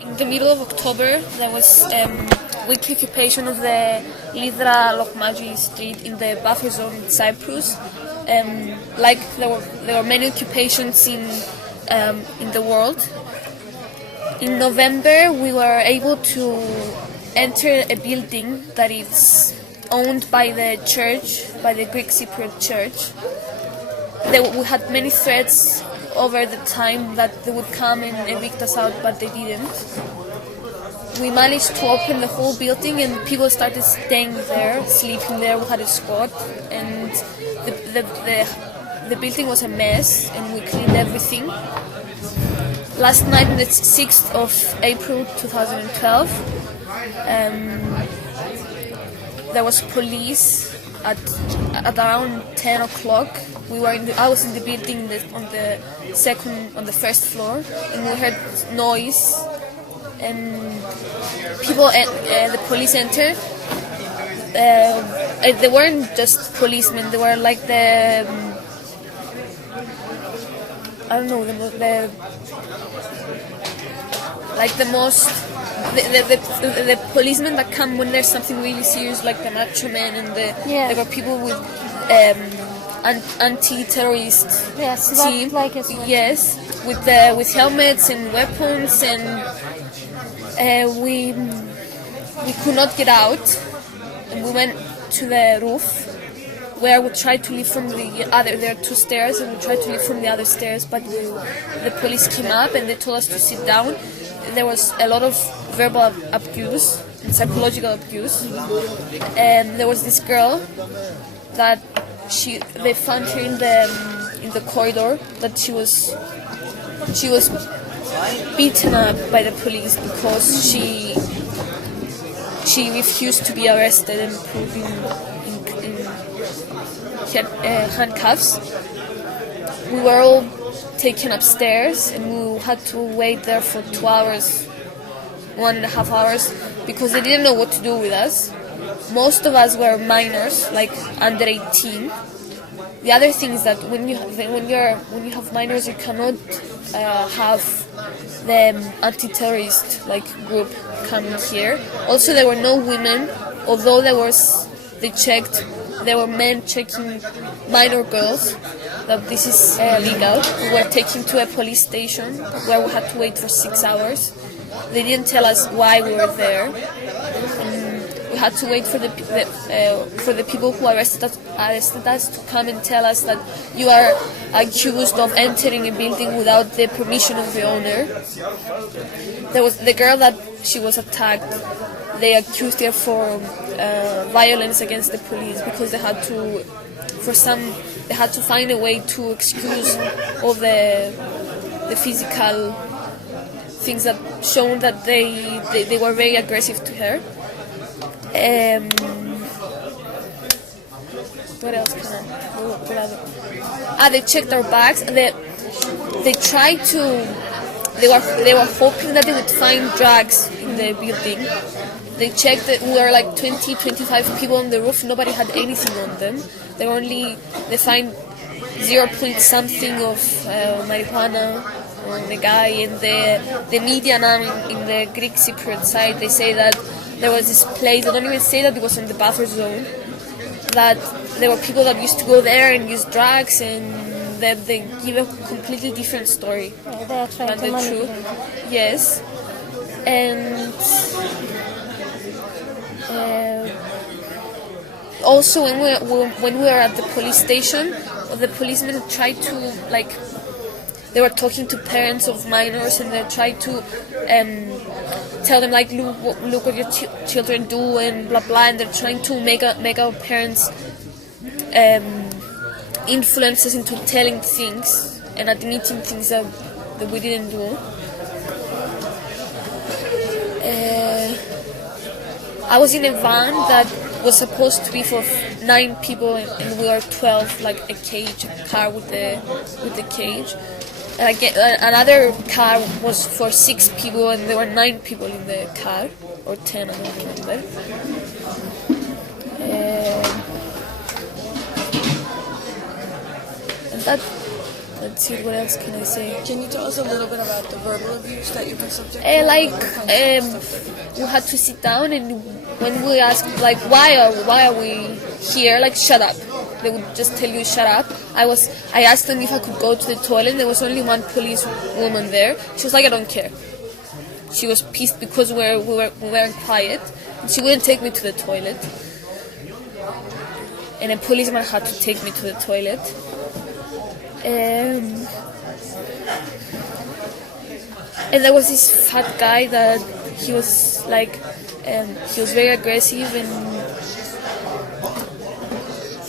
In the middle of October, there was weekly occupation of the Lydra Lokmaji street in the buffer zone in Cyprus. Like there were many occupations in the world. In November, we were able to enter a building that is owned by the church, by the Greek Cypriot church. We had many threats over the time that they would come and evict us out, but they didn't. We managed to open the whole building and people started staying there, sleeping there. We had a squad and the building was a mess and we cleaned everything. Last night, on the 6th of April 2012, there was police at around 10 o'clock. I was in the building on the first floor, and we heard noise. And the police entered. They weren't just policemen; they were like the policemen that come when there's something really serious, like the macho men, and there were people with anti-terrorist team. Yes, with helmets and weapons, and we could not get out, and we went to the roof where we tried to leave from the other. There are two stairs, and we tried to leave from the other stairs, but the police came up and they told us to sit down. There was a lot of verbal abuse and psychological abuse, and there was this girl that they found her in the corridor, that she was beaten up by the police because she refused to be arrested and put in handcuffs. We were all taken upstairs and we had to wait there for 2 hours, 1.5 hours, because they didn't know what to do with us. Most of us were minors, like under 18. The other thing is that when you have minors, you cannot have the anti-terrorist group coming here. Also, there were no women, although there were men checking minor girls. That this is illegal. We were taken to a police station where we had to wait for 6 hours. They didn't tell us why we were there. We had to wait for the people who arrested us to come and tell us that you are accused of entering a building without the permission of the owner. There was the girl that she was attacked. They accused her for violence against the police because they had to find a way to excuse all the physical things that shown that they were very aggressive to her. What else can I? They checked our bags. They tried to. They were hoping that they would find drugs in the building. They checked that we were like 20, 25 people on the roof. Nobody had anything on them. They find 0 point something of marijuana on the guy. And the media now in the Greek Cypriot side, they say that there was this place. They don't even say that it was in the buffer zone. That there were people that used to go there and use drugs, and that they give a completely different story than the truth. Yes, and also when we were at the police station, the policemen tried to they were talking to parents of minors, and they tried to tell them look what your children do and blah blah, and they're trying to make our parents influence us into telling things and admitting things that we didn't do. I was in a van that was supposed to be for 9 people, and we were 12, like a car with the cage. And another car was for 6 people, and there were 9 people in the car, or 10, I don't remember. And Let's see, what else can I say? Can you tell us a little bit about the verbal abuse that you've been subject to? We had to sit down, and when we asked like why are we here, like shut up. They would just tell you shut up. I asked them if I could go to the toilet. There was only one police woman there. She was like, I don't care. She was pissed because we weren't quiet. And she wouldn't take me to the toilet. And a policeman had to take me to the toilet. And there was this fat guy that he was like, he was very aggressive, and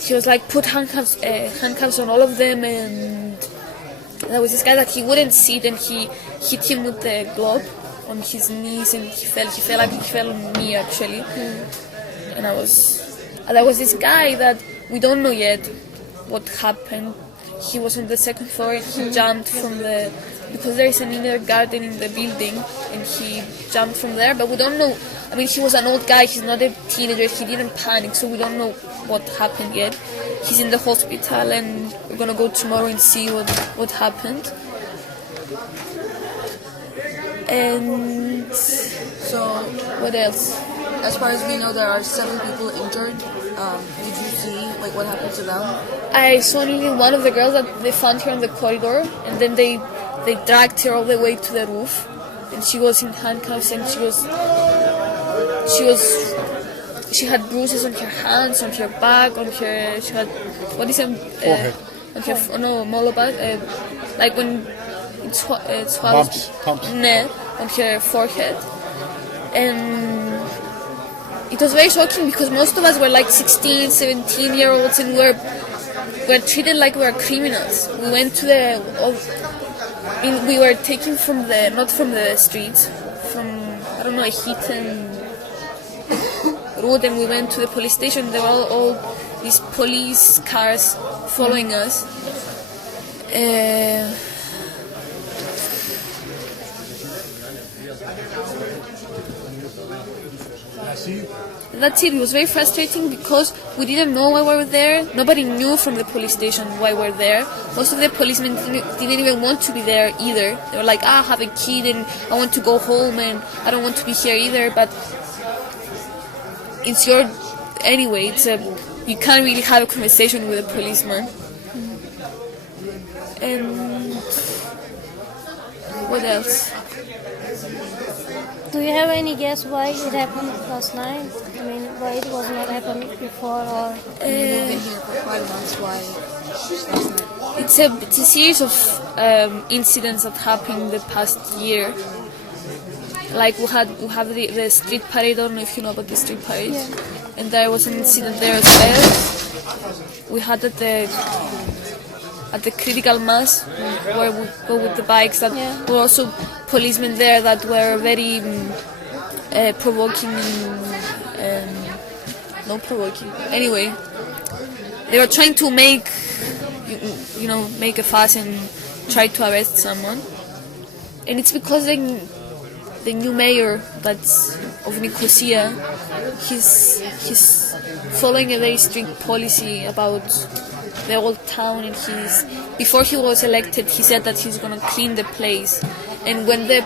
he was like put handcuffs on all of them, and there was this guy that he wouldn't sit, and he hit him with the glove on his knees, and he fell on me actually. And there was this guy that we don't know yet what happened. He was on the second floor, and he jumped from because there is an inner garden in the building, and he jumped from there, but we don't know. I mean, he was an old guy, he's not a teenager, he didn't panic, so we don't know what happened yet. He's in the hospital, and we're gonna go tomorrow and see what happened. And so, what else? As far as we know, there are 7 people injured. Did you see what happened to them? I saw only one of the girls that they found her in the corridor, and then they dragged her all the way to the roof, and she was in handcuffs, and she had bruises on her hands, on her back, she had Forehead. On her molobag, like when it's Bumps. on her forehead, and it was very shocking because most of us were like 16, 17-year-olds, and we're treated like we were criminals. We went to we were taken not from the streets, from, I don't know, a hidden road, and we went to the police station. There were all these police cars following us. That's it. It was very frustrating because we didn't know why we were there. Nobody knew from the police station why we were there. Most of the policemen didn't even want to be there either. They were like, I have a kid and I want to go home and I don't want to be here either. But it's anyway, you can't really have a conversation with a policeman. And what else? Do you have any guess why it happened last night? I mean, why it was not happening before, or you've been here for quite a month, why last night? It's a series of incidents that happened the past year. Like we have the street parade. I don't know if you know about the street parade. Yeah. And there was an incident there as well. We had at the critical mass where we go with the bikes, that were also policemen there that were very provoking and not provoking. Anyway, they were trying to make a fuss and try to arrest someone, and it's because the new mayor that's of Nicosia, he's following a very strict policy about the old town, and before he was elected, he said that he's gonna clean the place. And when the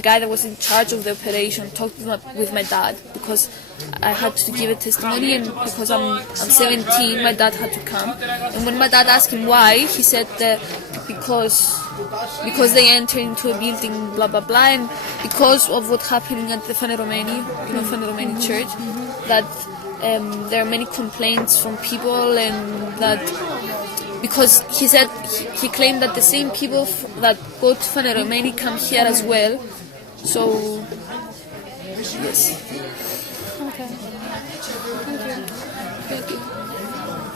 guy that was in charge of the operation talked with my dad, because I had to give a testimony, and because I'm 17, my dad had to come. And when my dad asked him why, he said that because they entered into a building, blah blah blah, and because of what happening at the Fane Romani, Fane Romani church, that there are many complaints from people, and that because he said he claimed that the same people that go to Fane Romani come here as well. So yes. okay. Thank you. Thank you.